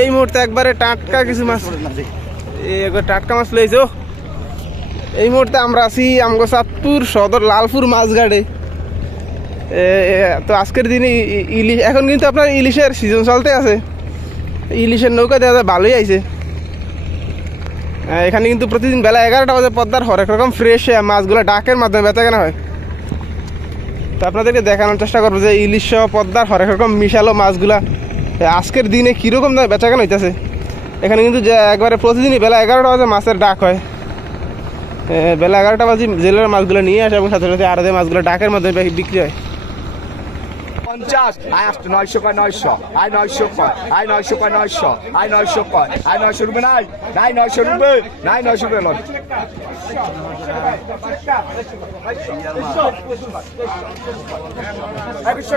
এই মুহূর্তে একবারে টাটকা কিছু মাছ। টাটকা মাছ লইছো? এই মুহূর্তে আমরা আছি আমগো চাঁদপুর সদর লালপুর মাছঘাটে তো আজকের দিনে ইলিশ, এখন কিন্তু আপনার ইলিশের সিজন চলতে আছে। ইলিশের নৌকা দেখা যায় ভালোই আইছে। এখানে কিন্তু প্রতিদিন বেলা এগারোটা বাজে পদ্মার হরেক রকম ফ্রেশ মাছগুলো ডাকের মাধ্যমে বেচা কেনা হয়। তো আপনাদেরকে দেখানোর চেষ্টা করব যে ইলিশ সহ পদ্মার হরেক রকম মিশালো মাছগুলা আজকের দিনে কীরকম দামে বেচা কেন হইতেছে? এখানে কিন্তু যে একবারে প্রতিদিনই বেলা এগারোটা বাজে মাছের ডাক হয়। বেলা এগারোটা বাজে জেলের মাছগুলো নিয়ে আসে এবং সাথে সাথে যে মাছগুলো ডাকের মধ্যে বিক্রি হয়। পঞ্চাশ আয় আসতো নয়শো কয় নয়শো আয় নয়শো কয় আয় নয়শো কয় নয়শো আয় নয়শো কয় আয় নয়শো রুপে নাই নাই নয়শো রুপে নাই নয়শো রুপে লন একশো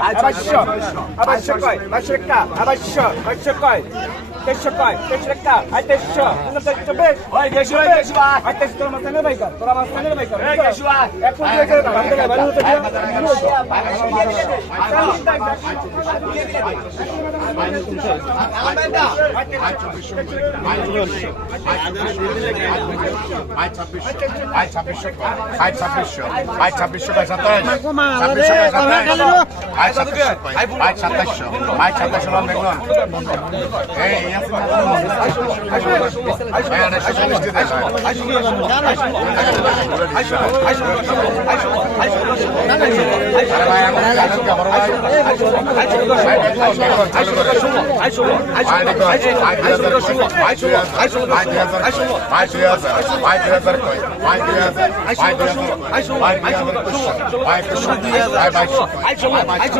আবশ্যক আবশ্যক কয় বাইশশো একটা আবশ্যক বাইশশো কয় তেইশশো কয় তেইশশো একটা আই তেইশশো চব্বিশ ওই দেশু ওই দেশু আই তেইশ তোর মাথা নেই বাইকার তোরা মাথা নেই বাইকার এই দেশু এক কোটি টাকা দাম দেবে বাড়ি হতে দিয়ে ছাব্বিশশো ছাব্বিশশো ছাব্বিশশো ছাব্বিশশো ছাব্বিশশো আইসো আইসো আইসো আইসো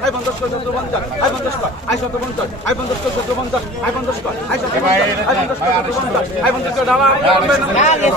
আই বন্ধ আই বন্ধ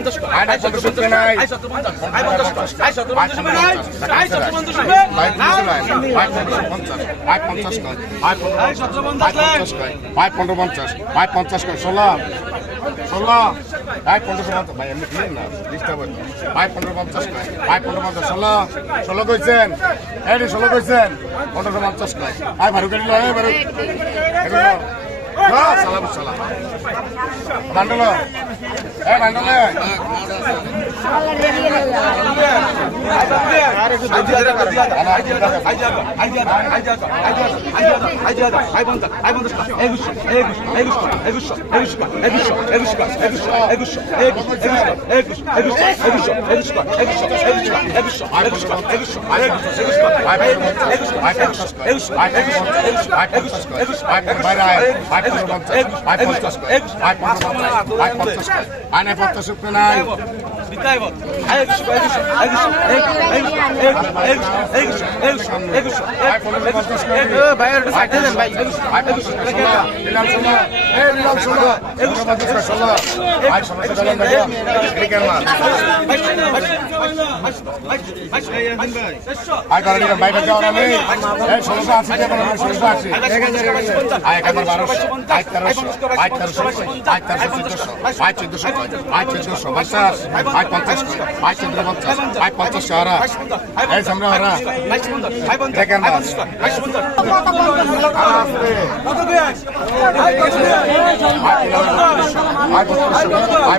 পঞ্চাশ আয় সতেরো পঞ্চাশ আয় সতেরো পঞ্চাশ আয় পঞ্চাশ আয় সতেরো পঞ্চাশ আয় সতেরো পঞ্চাশ আয় পনেরো পঞ্চাশ আয় পঞ্চাশ কয় ষোলো ষোলো আয় পনেরো পঞ্চাশ ভাই এমনি কিনেন না ডিস্টার্ব হয় আয় পনেরো পঞ্চাশ কয় আয় পনেরো পঞ্চাশ ষোলো ষোলো কইছেন এই ষোলো কইছেন পনেরো পঞ্চাশ কয় আয় ভারু কেটে ভারু বান্ডল আই ఆయన కొత్త చెప్పినాయి সমস্যা আছে সমস্যা আছে আয় একবার বারোশো আয় তেরোশো আয় তেরোশো আয় তেরোশো চোদ্দশো আয় চোদ্দশো আয় চোদ্দশো বাইশ আয় পঞ্চাশ ভাই চন্দ্র পঞ্চাশ। ভাই পঞ্চাশ হারা। ভাই চন্দ্র হারা। দেখেন ভাই ভাই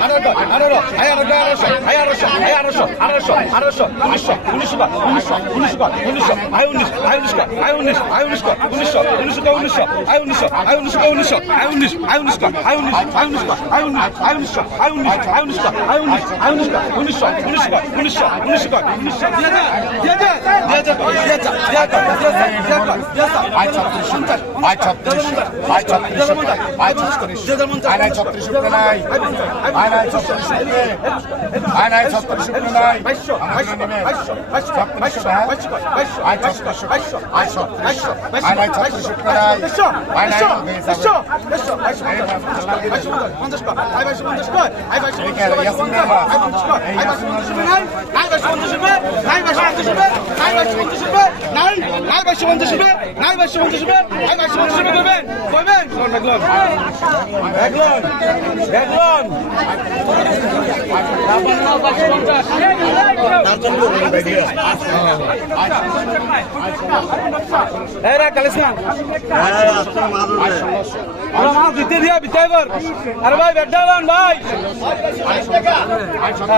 আঠারো আঠারো আঠারোশো আঠারোশো আঠারোশো আঠারোশো আঠারোশো উনিশশো উনিশশো উনিশশো উনিশশো উনিশশো আয় উনিশ আয় উনিশশো আয় উনিশ আয় উনিশশো উনিশশো উনিশশো উনিশশো আয় উনিশশো আয় উনিশশো উনিশশো আয় উনিশ আয় উনিশশো আয় উনিশ আয় উনিশশো আয় উনিশ আয় উনিশশো আয় উনিশ আয় উনিশশো আয় উনিশ আয় উনিশশো উনিশশো উনিশশো উনিশশো উনিশশো উনিশশো আয় ছত্রিশ আয় ছত্রিশ আয় ছত্রিশ আয় ছত্রিশ আয় ছত্রিশ আয় ছত্রিশ আয় নাই ছত্রিশ শুকনো আয় নাই ছত্রিশ শুকনো নাই নাই নাই বাইশ পঞ্চাশ নাই বাইশ পঞ্চাশ নাই বাইশ পঞ্চাশ দিতে দিয়া বিচাইবার আরে ভাই বেডালান ভাই।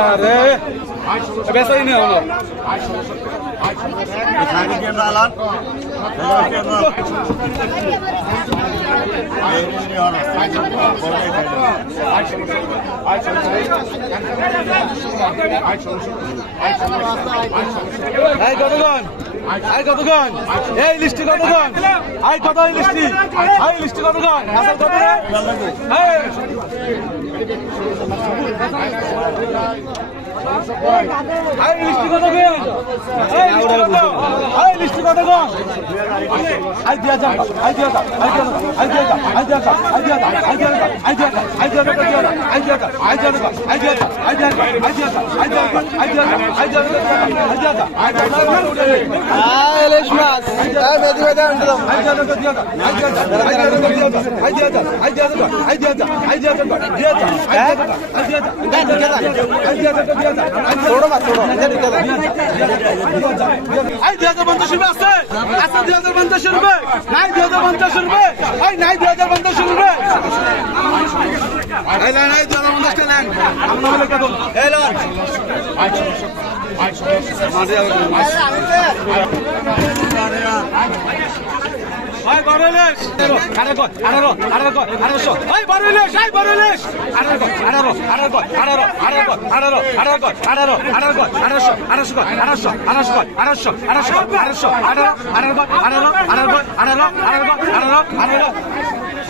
আরে। বেসাই নেই হলো। এই কতক্ষণ এই কতক্ষণ এই লিস্টি কতক্ষণ এই কত এই লিস্টি? এই লিস্টি কতক্ষণ আসল কত রে? এই। লিস্টি কতক্ষণ এই লিস্টি কতক্ষণ আই দিয়া যা, আই দিয়া যা, আই দিয়া যা, আই যা আই যা আই যা আই যা। পঞ্চাশ রুপে আছে আছে দুই হাজার পঞ্চাশ রুপে নাই দুই হাজার পঞ্চাশ রুপে নাই দুই হাজার পঞ্চাশ রুপে আই দিয়া যা আই দিয়া যা আই দিয়া যা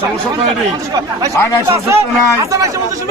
সমস্যা নাই সমস্যা নাই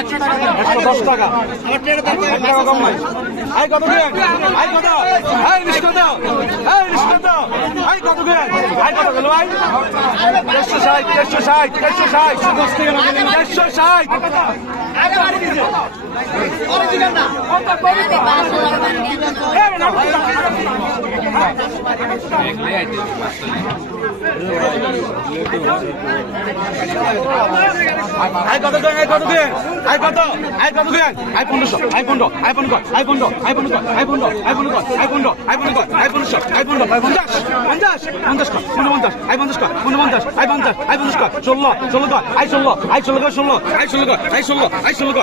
একশো টাকা একশো দশ টাকা। টাকা কম নাই। আই কত গেন আই কত? আই রিস্ক কত? আই রিস্ক কত? আই কত গেন আই কত গেল আই চারশো ষাট চারশো ষাট চারশো ষাট। চারশো ষাট। আই কত আই কত আই কত আই কত আই পনেরোশো আই পনেরো আই পনেরো আই পনেরো আই পনেরো আই পনেরো আই পনেরো আই পনেরো আই পনেরো আই পনেরোশো আই পনেরো পঞ্চাশ পঞ্চাশ পঞ্চাশ কর পঞ্চাশ আই পঞ্চাশ পঞ্চাশ আই পঞ্চাশ আই পঞ্চাশ ষোলো ষোলো আই ষোলো আই ষোলো ষোলো আই ষোলো আই ষোলো আই ষোলো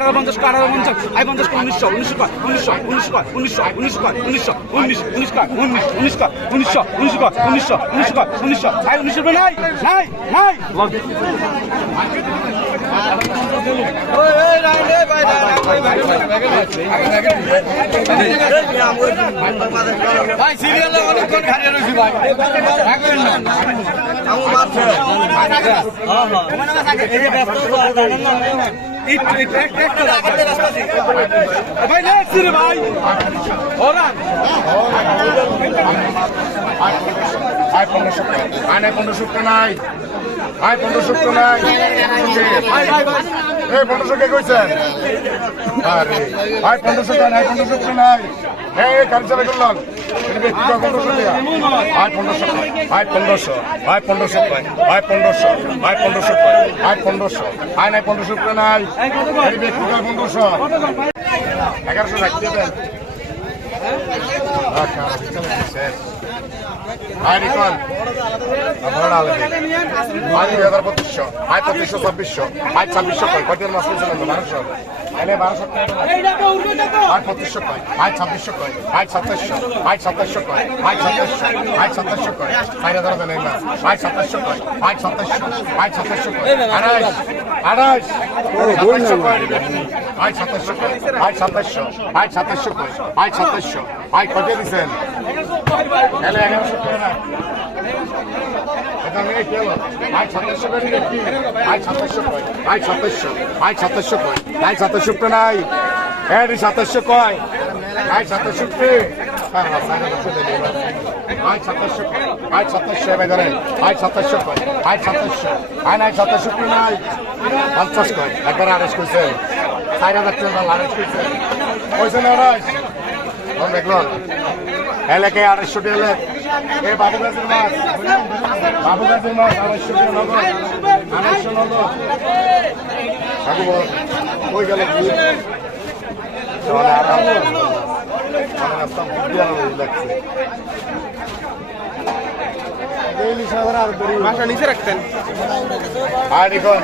আঠারো পঞ্চাশ আঠারো পঞ্চাশ? আই পঞ্চাশ উনিশশো উনিশশো কর? উনিশশো উনিশশো কর? উনিশশো উনিশশো কর? উনিশশো উনিশ উনিশ কর? উনিশ উনিশ কর? উনিশশো উনিশ কর? উনিশশো উনিশ কর? উনিশশো। আই উনিশশো নাই? নাই নাই। ভাই সিরিয়ালে অনেকক্ষণ খারিয়ে রয়েছি ভাই। রাখবেন না ভাই লেটছি রে ভাই হরান আয় পনেরো শুক্র আয় নাই পনেরো শুক্র নাই। আয় পনেরো শুক্র নাই। এই পনেরো শুক্রে কইছেন আরে আয় পনেরো শুক্র নাই। পনেরো শুক্র নাই হ্যাঁ কালচারে করলাম। আয় পনেরোশো আয় পনেরোশো আয় পনেরোশো আয় পনেরোশো আয় পনেরোশো আয় পনেরোশো আয় নাই পনেরোশো নাই পনেরোশো এগারোশো রাখতে পঁচিশশো আয় পঁচিশশো ছাব্বিশশো আয় ছাব্বিশশো কয় কয়টার মাস পেয়েছিলেন বারোশো এলে বারোশো আয় পঁচিশশো কয় আয় ছাব্বিশশো কয় আয় সাতাশশো আয় সাতাশশো কয় আয় সাতাশশো আয় সাতাশশো কয় চার হাজার দেন না আয় সাতাশশো কয় আয় সাতাশশো আয় সাতাশশো কয় আড়াইশ আড়াইশ সাতাশশো কয় আট সাতাশশো আট সাতাশশো আট সাতাশশো আট সাতাশশো আট কত দিচ্ছেন তাহলে এগারোশো নাই। সাতাশশো কয়। আট সাতাশশো আট হ্যাঁ, হ্যাঁ, সাতাশশো আট সাতাশশো এবার ধরেন। আট সাতাশশো আট সাতাশশো। আয় নাই, সাতাশশো নাই। পঞ্চাশ কয় একবার আড়াইশ করছে চার হাজার টাকা দাম আড়াইশ করছে আড়াইশ দেখলাম এলাকায় আড়াইশো টাকা এ বাবু মাছ বাবু মাছ আড়াইশো টাকা নগদ আড়াইশো নগদ থাকব ওই গেল আর নিচে রাখতেন আর এখন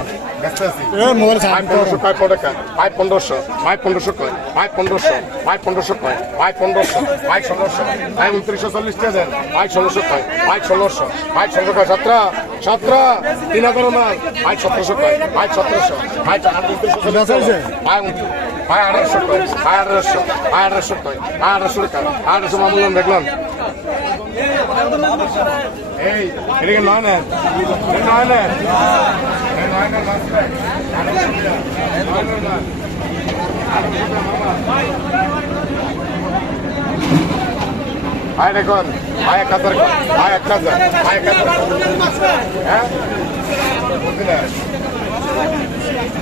দেখলাম এই এদিকে নয় না নয় না ভাই দেখুন ভাই এক হাজার ভাই এক হাজার ভাই এক হাজার হ্যাঁ? বুঝলেন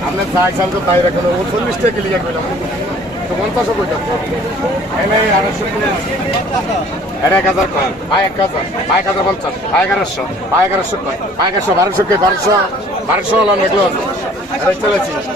আপনার চাইছেন তো তাই রাখুন, ও চল্লিশ টাকা লিখে কইলাম তো পঞ্চাশও কইতাম এনে আড়াইশো এটা এক হাজার কয় ভাই এক হাজার ভাই এক হাজার পঞ্চাশ ভাই এগারোশো ভাই এগারোশো কয় ভাই এগারোশো, বারোশো কয় বারোশো? বারোশো হলাম এগুলো চলেছি